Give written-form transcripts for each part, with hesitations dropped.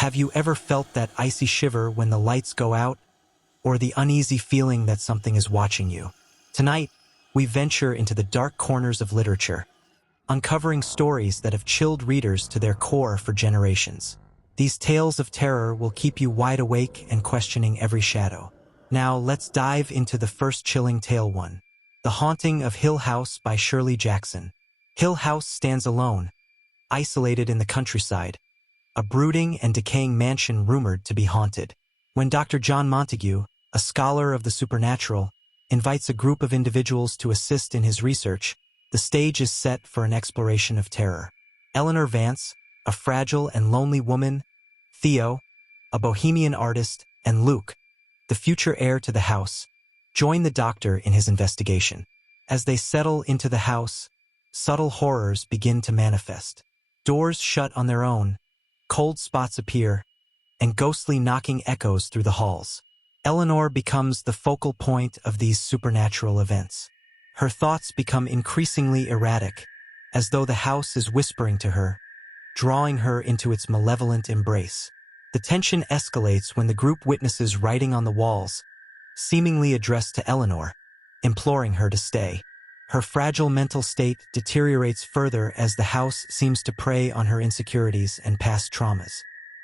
Have you ever felt that icy shiver when the lights go out, or the uneasy feeling that something is watching you? Tonight, we venture into the dark corners of literature, uncovering stories that have chilled readers to their core for generations. These tales of terror will keep you wide awake and questioning every shadow. Now, let's dive into the first chilling tale. 1. The Haunting of Hill House by Shirley Jackson. Hill House stands alone, isolated in the countryside, a brooding and decaying mansion rumored to be haunted. When Dr. John Montague, a scholar of the supernatural, invites a group of individuals to assist in his research, the stage is set for an exploration of terror. Eleanor Vance, a fragile and lonely woman, Theo, a bohemian artist, and Luke, the future heir to the house, join the doctor in his investigation. As they settle into the house, subtle horrors begin to manifest. Doors shut on their own, cold spots appear, and ghostly knocking echoes through the halls. Eleanor becomes the focal point of these supernatural events. Her thoughts become increasingly erratic, as though the house is whispering to her, drawing her into its malevolent embrace. The tension escalates when the group witnesses writing on the walls, seemingly addressed to Eleanor, imploring her to stay. Her fragile mental state deteriorates further as the house seems to prey on her insecurities and past traumas.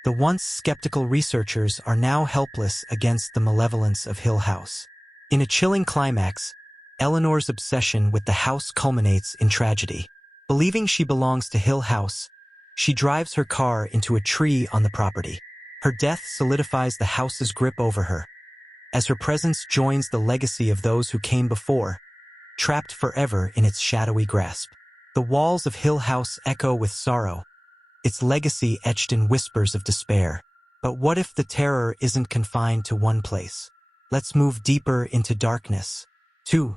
The once skeptical researchers are now helpless against the malevolence of Hill House. In a chilling climax, Eleanor's obsession with the house culminates in tragedy. Believing she belongs to Hill House, she drives her car into a tree on the property. Her death solidifies the house's grip over her, as her presence joins the legacy of those who came before, trapped forever in its shadowy grasp. The walls of Hill House echo with sorrow, its legacy etched in whispers of despair. But what if the terror isn't confined to one place? Let's move deeper into darkness. 2.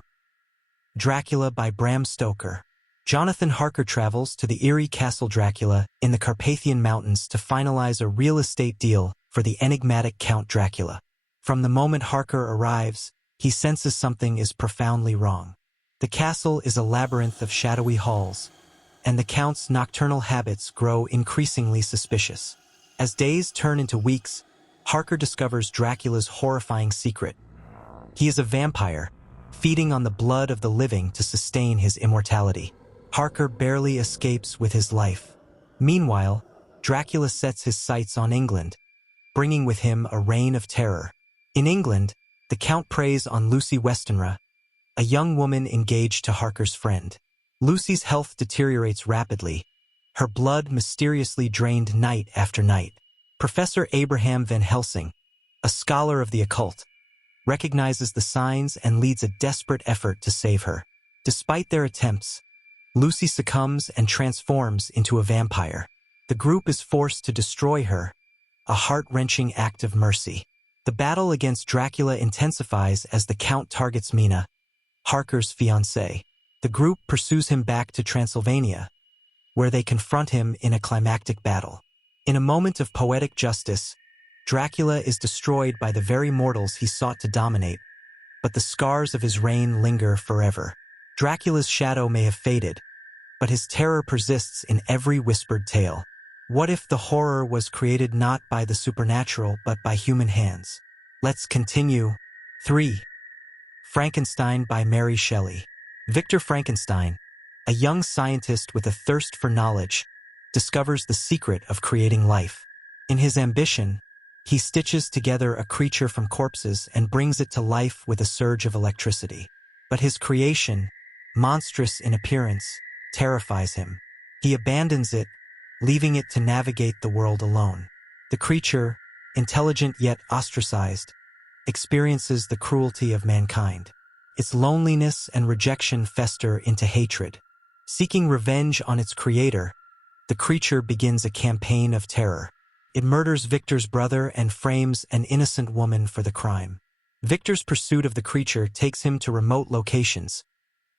Dracula by Bram Stoker. Jonathan Harker travels to the eerie Castle Dracula in the Carpathian Mountains to finalize a real estate deal for the enigmatic Count Dracula. From the moment Harker arrives, he senses something is profoundly wrong. The castle is a labyrinth of shadowy halls, and the Count's nocturnal habits grow increasingly suspicious. As days turn into weeks, Harker discovers Dracula's horrifying secret. He is a vampire, feeding on the blood of the living to sustain his immortality. Harker barely escapes with his life. Meanwhile, Dracula sets his sights on England, bringing with him a reign of terror. In England, the Count preys on Lucy Westenra, a young woman engaged to Harker's friend. Lucy's health deteriorates rapidly, her blood mysteriously drained night after night. Professor Abraham Van Helsing, a scholar of the occult, recognizes the signs and leads a desperate effort to save her. Despite their attempts, Lucy succumbs and transforms into a vampire. The group is forced to destroy her, a heart-wrenching act of mercy. The battle against Dracula intensifies as the Count targets Mina, Harker's fiancée. The group pursues him back to Transylvania, where they confront him in a climactic battle. In a moment of poetic justice, Dracula is destroyed by the very mortals he sought to dominate, but the scars of his reign linger forever. Dracula's shadow may have faded, but his terror persists in every whispered tale. What if the horror was created not by the supernatural but by human hands? Let's continue. 3. Frankenstein by Mary Shelley. Victor Frankenstein, a young scientist with a thirst for knowledge, discovers the secret of creating life. In his ambition, he stitches together a creature from corpses and brings it to life with a surge of electricity. But his creation, monstrous in appearance, terrifies him. He abandons it, leaving it to navigate the world alone. The creature, intelligent yet ostracized, experiences the cruelty of mankind. Its loneliness and rejection fester into hatred. Seeking revenge on its creator, the creature begins a campaign of terror. It murders Victor's brother and frames an innocent woman for the crime. Victor's pursuit of the creature takes him to remote locations,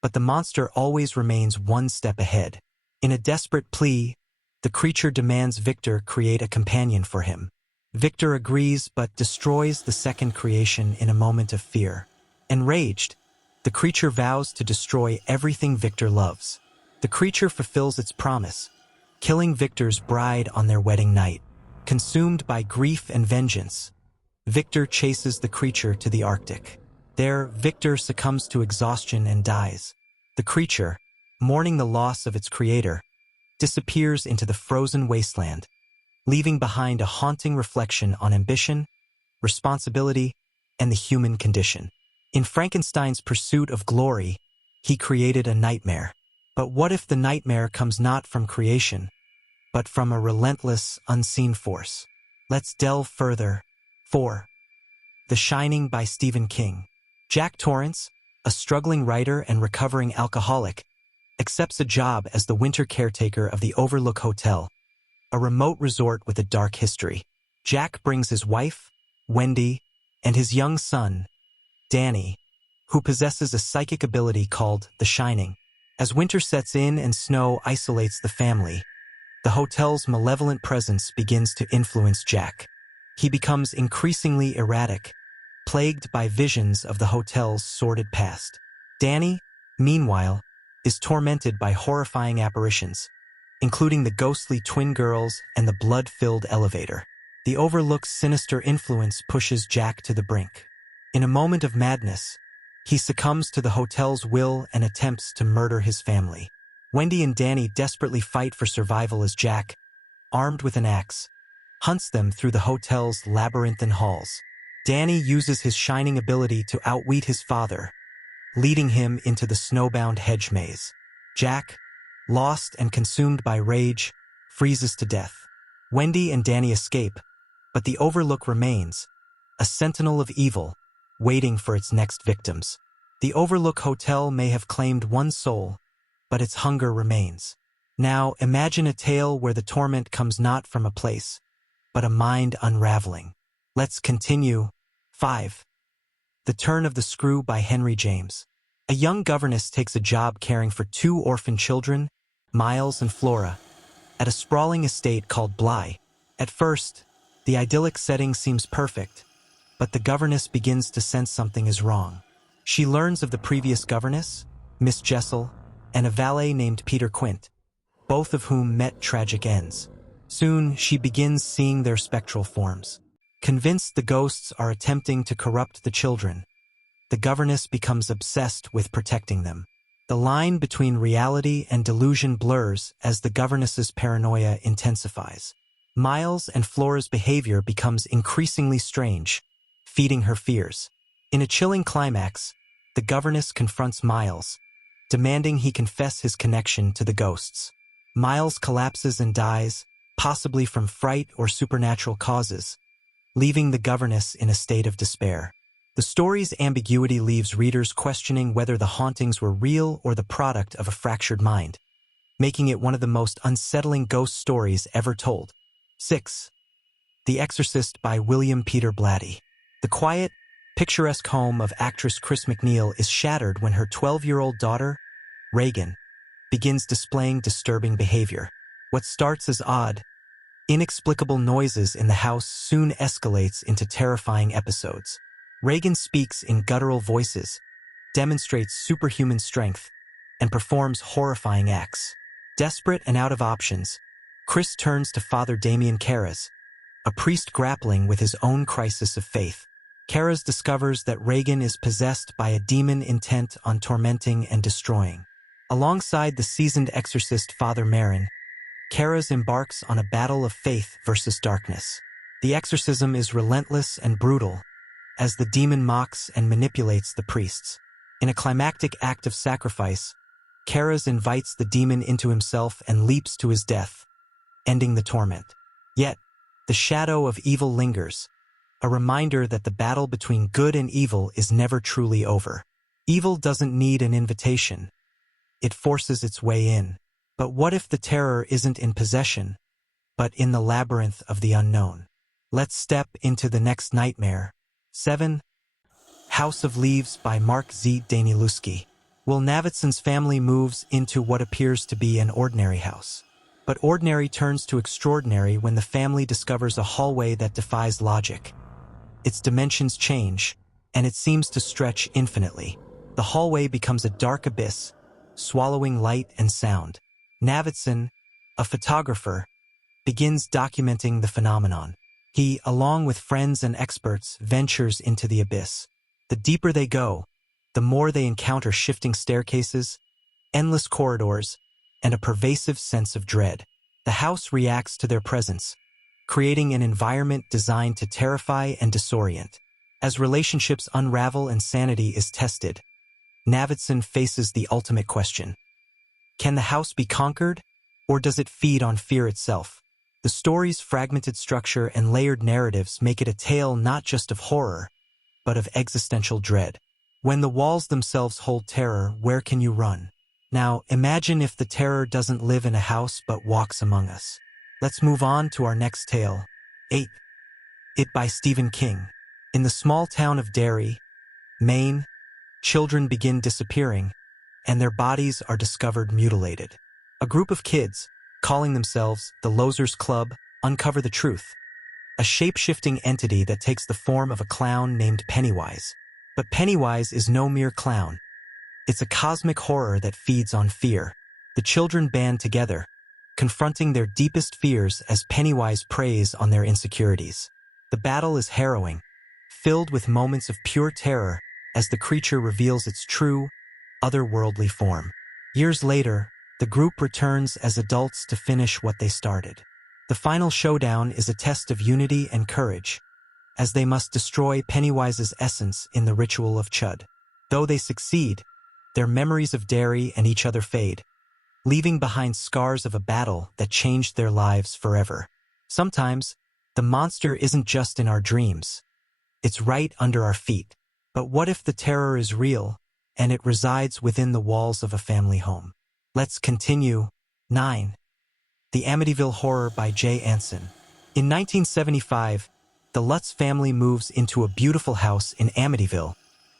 but the monster always remains one step ahead. In a desperate plea, the creature demands Victor create a companion for him. Victor agrees but destroys the second creation in a moment of fear. Enraged, the creature vows to destroy everything Victor loves. The creature fulfills its promise, killing Victor's bride on their wedding night. Consumed by grief and vengeance, Victor chases the creature to the Arctic. There, Victor succumbs to exhaustion and dies. The creature, mourning the loss of its creator, disappears into the frozen wasteland, leaving behind a haunting reflection on ambition, responsibility, and the human condition. In Frankenstein's pursuit of glory, he created a nightmare. But what if the nightmare comes not from creation, but from a relentless, unseen force? Let's delve further. 4. The Shining by Stephen King. Jack Torrance, a struggling writer and recovering alcoholic, accepts a job as the winter caretaker of the Overlook Hotel, a remote resort with a dark history. Jack brings his wife, Wendy, and his young son, Danny, who possesses a psychic ability called the Shining. As winter sets in and snow isolates the family, the hotel's malevolent presence begins to influence Jack. He becomes increasingly erratic, plagued by visions of the hotel's sordid past. Danny, meanwhile, is tormented by horrifying apparitions, including the ghostly twin girls and the blood-filled elevator. The Overlook's sinister influence pushes Jack to the brink. In a moment of madness, he succumbs to the hotel's will and attempts to murder his family. Wendy and Danny desperately fight for survival as Jack, armed with an axe, hunts them through the hotel's labyrinthine halls. Danny uses his shining ability to outwit his father, leading him into the snowbound hedge maze. Jack, lost and consumed by rage, freezes to death. Wendy and Danny escape, but the Overlook remains, a sentinel of evil, waiting for its next victims. The Overlook Hotel may have claimed one soul, but its hunger remains. Now, imagine a tale where the torment comes not from a place, but a mind unraveling. Let's continue. 5. The Turn of the Screw by Henry James. A young governess takes a job caring for 2 orphan children, Miles and Flora, at a sprawling estate called Bly. At first, the idyllic setting seems perfect, but the governess begins to sense something is wrong. She learns of the previous governess, Miss Jessel, and a valet named Peter Quint, both of whom met tragic ends. Soon, she begins seeing their spectral forms. Convinced the ghosts are attempting to corrupt the children, the governess becomes obsessed with protecting them. The line between reality and delusion blurs as the governess's paranoia intensifies. Miles and Flora's behavior becomes increasingly strange, feeding her fears. In a chilling climax, the governess confronts Miles, demanding he confess his connection to the ghosts. Miles collapses and dies, possibly from fright or supernatural causes, leaving the governess in a state of despair. The story's ambiguity leaves readers questioning whether the hauntings were real or the product of a fractured mind, making it one of the most unsettling ghost stories ever told. 6. The Exorcist by William Peter Blatty. The quiet, picturesque home of actress Chris McNeil is shattered when her 12-year-old daughter, Reagan, begins displaying disturbing behavior. What starts as odd, inexplicable noises in the house soon escalates into terrifying episodes. Reagan speaks in guttural voices, demonstrates superhuman strength, and performs horrifying acts. Desperate and out of options, Chris turns to Father Damien Carras, a priest grappling with his own crisis of faith. Carras discovers that Reagan is possessed by a demon intent on tormenting and destroying. Alongside the seasoned exorcist Father Marin, Carras embarks on a battle of faith versus darkness. The exorcism is relentless and brutal, as the demon mocks and manipulates the priests. In a climactic act of sacrifice, Carras invites the demon into himself and leaps to his death, ending the torment. Yet, the shadow of evil lingers, a reminder that the battle between good and evil is never truly over. Evil doesn't need an invitation. It forces its way in. But what if the terror isn't in possession, but in the labyrinth of the unknown? Let's step into the next nightmare. 7. House of Leaves by Mark Z. Danielewski. Will Navidson's family moves into what appears to be an ordinary house. But ordinary turns to extraordinary when the family discovers a hallway that defies logic. Its dimensions change, and it seems to stretch infinitely. The hallway becomes a dark abyss, swallowing light and sound. Navidson, a photographer, begins documenting the phenomenon. He, along with friends and experts, ventures into the abyss. The deeper they go, the more they encounter shifting staircases, endless corridors, and a pervasive sense of dread. The house reacts to their presence, creating an environment designed to terrify and disorient. As relationships unravel and sanity is tested, Navidson faces the ultimate question. Can the house be conquered, or does it feed on fear itself? The story's fragmented structure and layered narratives make it a tale not just of horror, but of existential dread. When the walls themselves hold terror, where can you run? Now, imagine if the terror doesn't live in a house but walks among us. Let's move on to our next tale. 8. It by Stephen King. In the small town of Derry, Maine, children begin disappearing, and their bodies are discovered mutilated. A group of kids, calling themselves the Losers Club, uncover the truth. A shape-shifting entity that takes the form of a clown named Pennywise. But Pennywise is no mere clown. It's a cosmic horror that feeds on fear. The children band together, confronting their deepest fears as Pennywise preys on their insecurities. The battle is harrowing, filled with moments of pure terror as the creature reveals its true, otherworldly form. Years later, the group returns as adults to finish what they started. The final showdown is a test of unity and courage, as they must destroy Pennywise's essence in the ritual of Chud. Though they succeed, their memories of Derry and each other fade, leaving behind scars of a battle that changed their lives forever. Sometimes, the monster isn't just in our dreams. It's right under our feet. But what if the terror is real, and it resides within the walls of a family home? Let's continue. 9. The Amityville Horror by Jay Anson. In 1975, the Lutz family moves into a beautiful house in Amityville,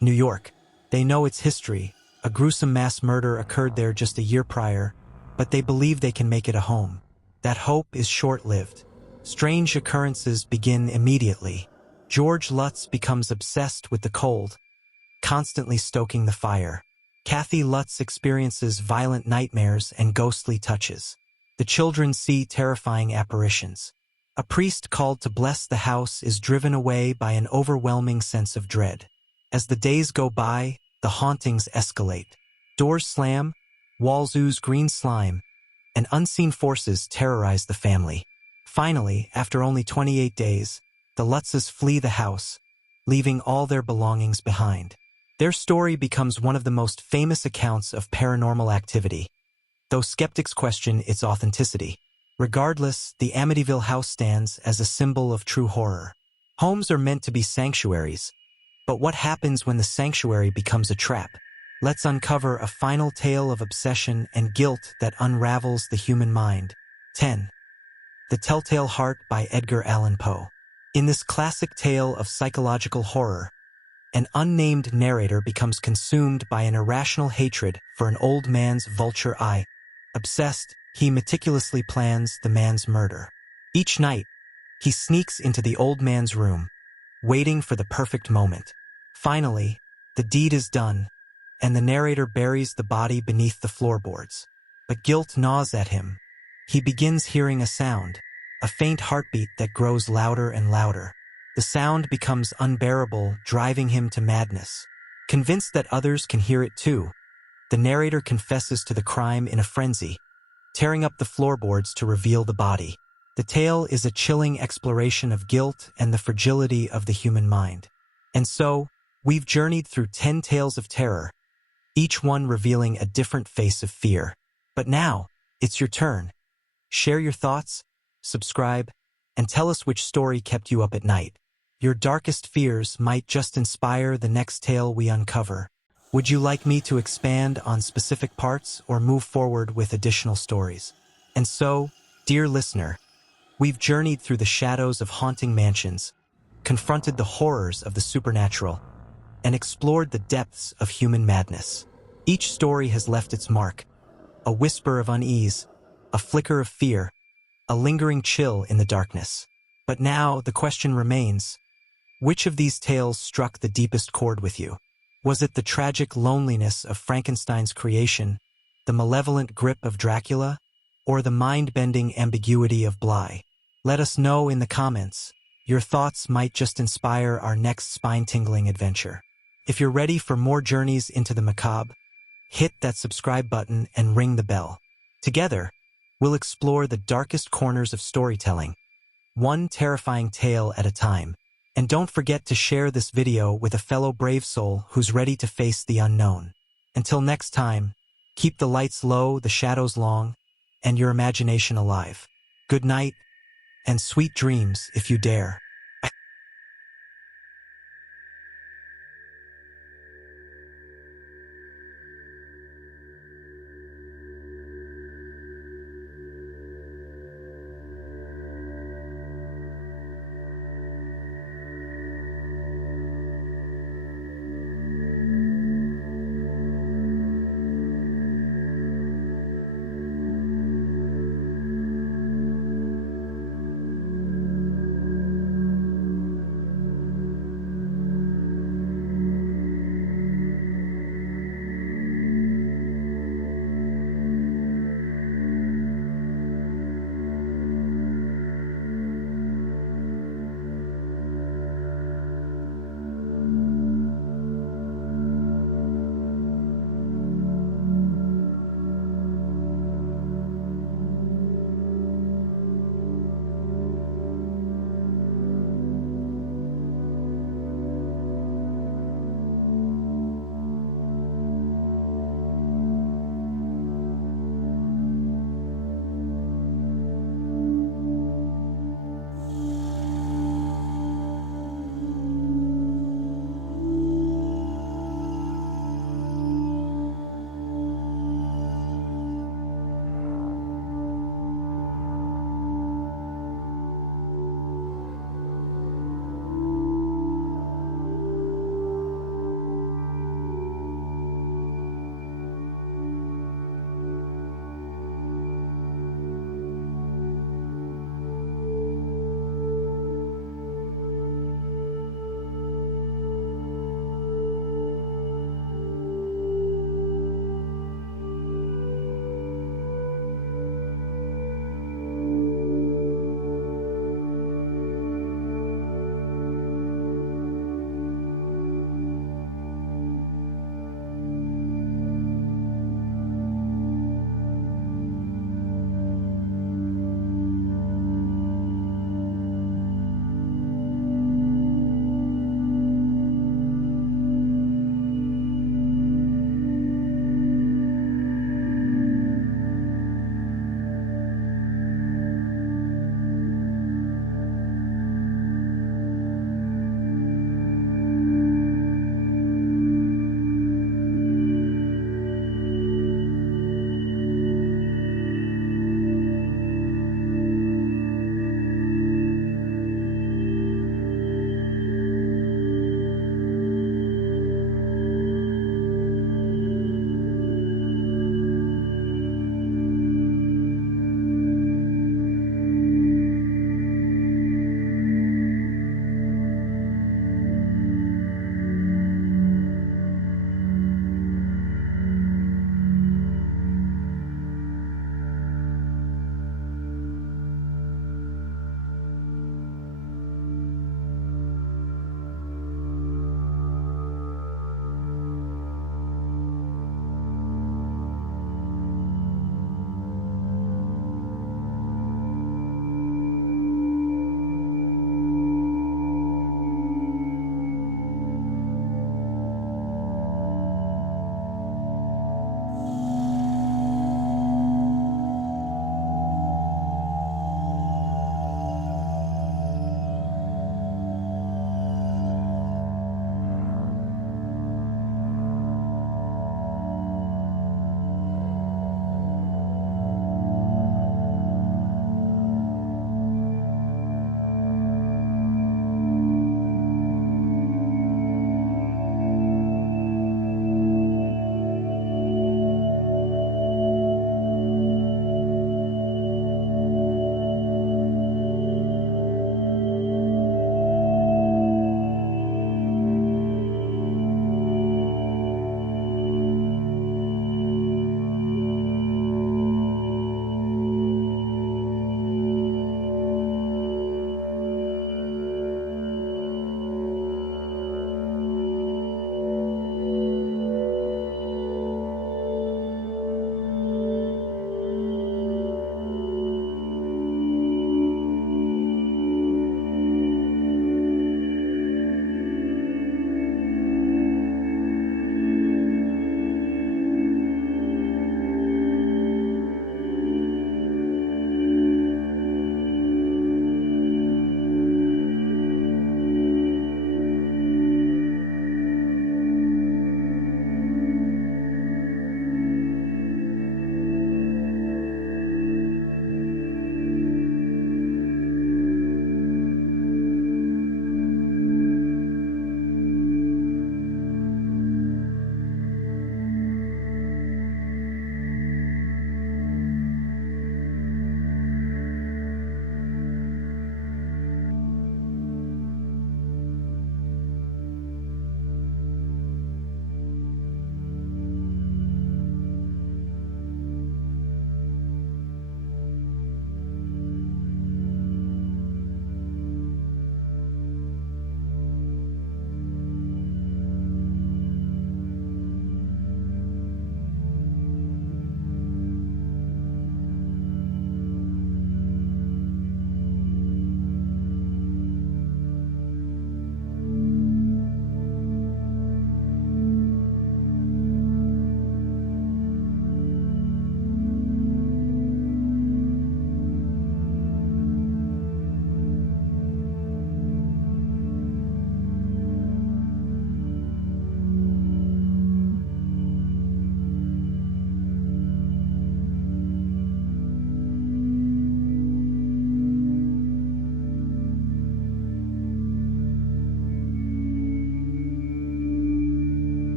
New York. They know its history. A gruesome mass murder occurred there just a year prior, but they believe they can make it a home. That hope is short-lived. Strange occurrences begin immediately. George Lutz becomes obsessed with the cold, constantly stoking the fire. Kathy Lutz experiences violent nightmares and ghostly touches. The children see terrifying apparitions. A priest called to bless the house is driven away by an overwhelming sense of dread. As the days go by, the hauntings escalate. Doors slam, walls ooze green slime, and unseen forces terrorize the family. Finally, after only 28 days, the Lutzes flee the house, leaving all their belongings behind. Their story becomes one of the most famous accounts of paranormal activity, though skeptics question its authenticity. Regardless, the Amityville house stands as a symbol of true horror. Homes are meant to be sanctuaries, but what happens when the sanctuary becomes a trap? Let's uncover a final tale of obsession and guilt that unravels the human mind. 10. The Telltale Heart by Edgar Allan Poe. In this classic tale of psychological horror, an unnamed narrator becomes consumed by an irrational hatred for an old man's vulture eye. Obsessed, he meticulously plans the man's murder. Each night, he sneaks into the old man's room, waiting for the perfect moment. Finally, the deed is done, and the narrator buries the body beneath the floorboards. But guilt gnaws at him. He begins hearing a sound, a faint heartbeat that grows louder and louder. The sound becomes unbearable, driving him to madness. Convinced that others can hear it too, the narrator confesses to the crime in a frenzy, tearing up the floorboards to reveal the body. The tale is a chilling exploration of guilt and the fragility of the human mind. And so, we've journeyed through 10 tales of terror, each one revealing a different face of fear. But now, it's your turn. Share your thoughts, subscribe, and tell us which story kept you up at night. Your darkest fears might just inspire the next tale we uncover. Would you like me to expand on specific parts or move forward with additional stories? And so, dear listener, we've journeyed through the shadows of haunting mansions, confronted the horrors of the supernatural, and explored the depths of human madness. Each story has left its mark, a whisper of unease, a flicker of fear, a lingering chill in the darkness. But now the question remains, which of these tales struck the deepest chord with you? Was it the tragic loneliness of Frankenstein's creation, the malevolent grip of Dracula, or the mind-bending ambiguity of Bly? Let us know in the comments. Your thoughts might just inspire our next spine-tingling adventure. If you're ready for more journeys into the macabre, hit that subscribe button and ring the bell. Together, we'll explore the darkest corners of storytelling, one terrifying tale at a time. And don't forget to share this video with a fellow brave soul who's ready to face the unknown. Until next time, keep the lights low, the shadows long, and your imagination alive. Good night, and sweet dreams if you dare.